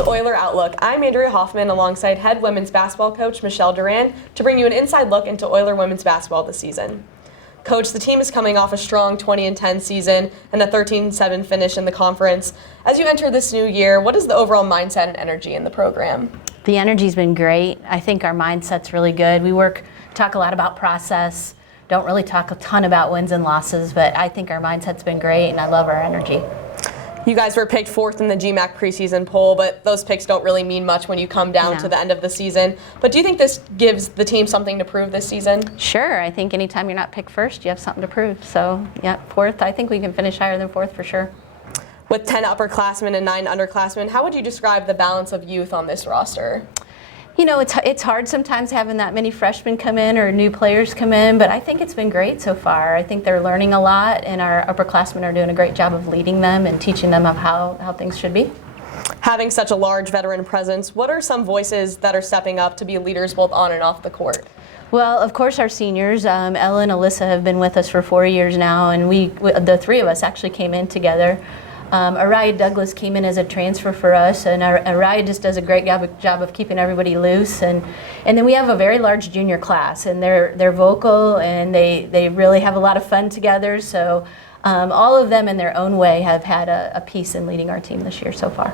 to Oiler Outlook. I'm Andrea Hoffman alongside head women's basketball coach Michele Durand to bring you an inside look into Oiler women's basketball this season. Coach, the team is coming off a strong 20-10 season and a 13-7 finish in the conference. As you enter this new year, what is the overall mindset and energy in the program? The energy's been great. I think our mindset's really good. We talk a lot about process, don't really talk a ton about wins and losses, but I think our mindset's been great and I love our energy. You guys were picked 4th in the GMAC preseason poll, but those picks don't really mean much when you come down to the end of the season. But do you think this gives the team something to prove this season? Sure. I think anytime you're not picked first, you have something to prove. So, yeah, 4th. I think we can finish higher than 4th for sure. With 10 upperclassmen and 9 underclassmen, how would you describe the balance of youth on this roster? You know, it's hard sometimes having that many freshmen come in or new players come in, but I think it's been great so far. I think they're learning a lot, and our upperclassmen are doing a great job of leading them and teaching them of how things should be. Having such a large veteran presence, what are some voices that are stepping up to be leaders both on and off the court? Well, of course, our seniors, Ella and Alyssa, have been with us for 4 years now, and the three of us actually came in together. Araya Douglas came in as a transfer for us, and Araya just does a great job of keeping everybody loose. And then we have a very large junior class, and they're vocal, and they really have a lot of fun together. So all of them in their own way have had a piece in leading our team this year so far.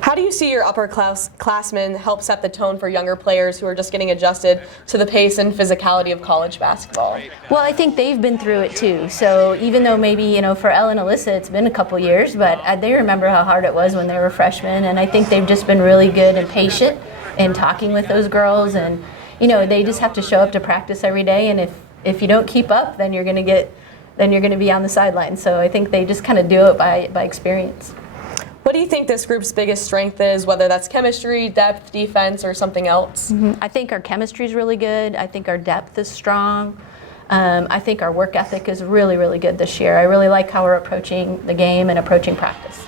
How do you see your upperclassmen help set the tone for younger players who are just getting adjusted to the pace and physicality of college basketball? Well, I think they've been through it too. So even though maybe, for Ella and Alyssa it's been a couple years, but they remember how hard it was when they were freshmen, and I think they've just been really good and patient in talking with those girls, and they just have to show up to practice every day, and if you don't keep up, then you're going to be on the sidelines. So I think they just kind of do it by experience. What do you think this group's biggest strength is, whether that's chemistry, depth, defense, or something else? I think our chemistry is really good. I think our depth is strong. I think our work ethic is really, really good this year. I really like how we're approaching the game and approaching practice.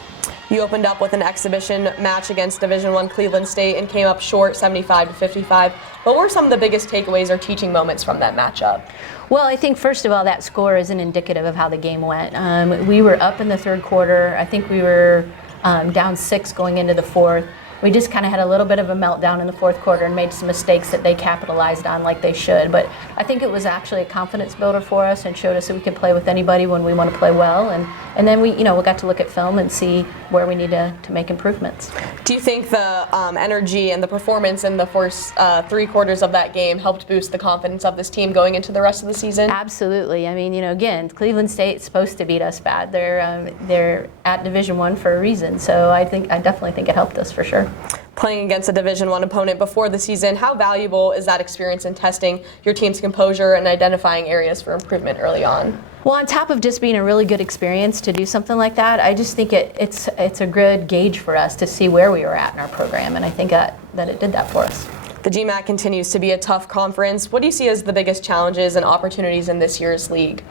You opened up with an exhibition match against Division I Cleveland State and came up short 75-55. What were some of the biggest takeaways or teaching moments from that matchup? Well, I think first of all, that score isn't indicative of how the game went. We were up in the third quarter. I think we were down 6 going into the fourth. We just kind of had a little bit of a meltdown in the fourth quarter and made some mistakes that they capitalized on like they should. But I think it was actually a confidence builder for us and showed us that we can play with anybody when we want to play well. And then we got to look at film and see where we need to make improvements. Do you think the energy and the performance in the first 3 quarters of that game helped boost the confidence of this team going into the rest of the season? Absolutely. I mean, again, Cleveland State's supposed to beat us bad. They're at Division I for a reason. So I definitely think it helped us for sure. Playing against a Division I opponent before the season, how valuable is that experience in testing your team's composure and identifying areas for improvement early on? Well, on top of just being a really good experience to do something like that, I just think it's a good gauge for us to see where we were at in our program, and I think that it did that for us. The GMAC continues to be a tough conference. What do you see as the biggest challenges and opportunities in this year's league?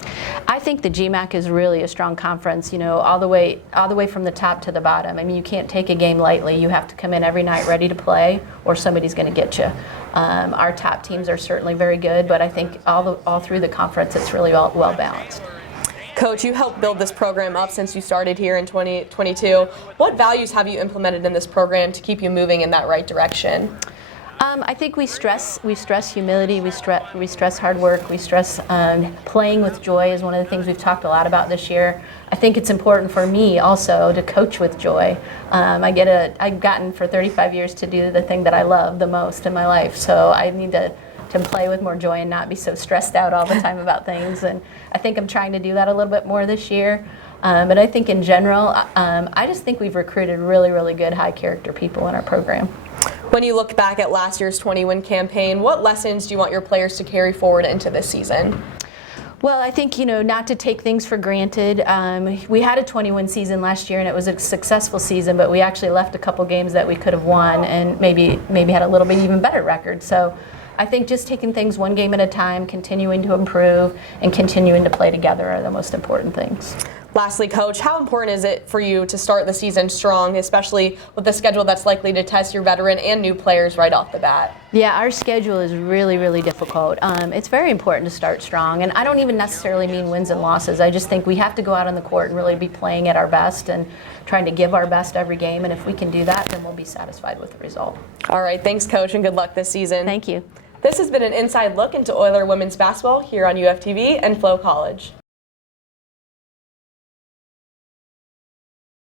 I think the GMAC is really a strong conference, all the way from the top to the bottom. I mean, you can't take a game lightly. You have to come in every night ready to play, or somebody's going to get you. Our top teams are certainly very good, but I think all through the conference it's really well balanced. Coach, you helped build this program up since you started here in 2022. What values have you implemented in this program to keep you moving in that right direction? I think we stress humility, we stress hard work, we stress playing with joy is one of the things we've talked a lot about this year. I think it's important for me also to coach with joy. I've gotten for 35 years to do the thing that I love the most in my life, so I need to play with more joy and not be so stressed out all the time about things. And I think I'm trying to do that a little bit more this year. But I think in general, I just think we've recruited really, really good high character people in our program. When you look back at last year's 20-win campaign, what lessons do you want your players to carry forward into this season? Well, I think, not to take things for granted. We had a 20-win season last year, and it was a successful season, but we actually left a couple games that we could have won and maybe had a little bit even better record. So I think just taking things one game at a time, continuing to improve, and continuing to play together are the most important things. Lastly, Coach, how important is it for you to start the season strong, especially with the schedule that's likely to test your veteran and new players right off the bat? Yeah, our schedule is really, really difficult. It's very important to start strong, and I don't even necessarily mean wins and losses. I just think we have to go out on the court and really be playing at our best and trying to give our best every game, and if we can do that, then we'll be satisfied with the result. All right, thanks, Coach, and good luck this season. Thank you. This has been an inside look into Oiler women's basketball here on UFTV and Flow College.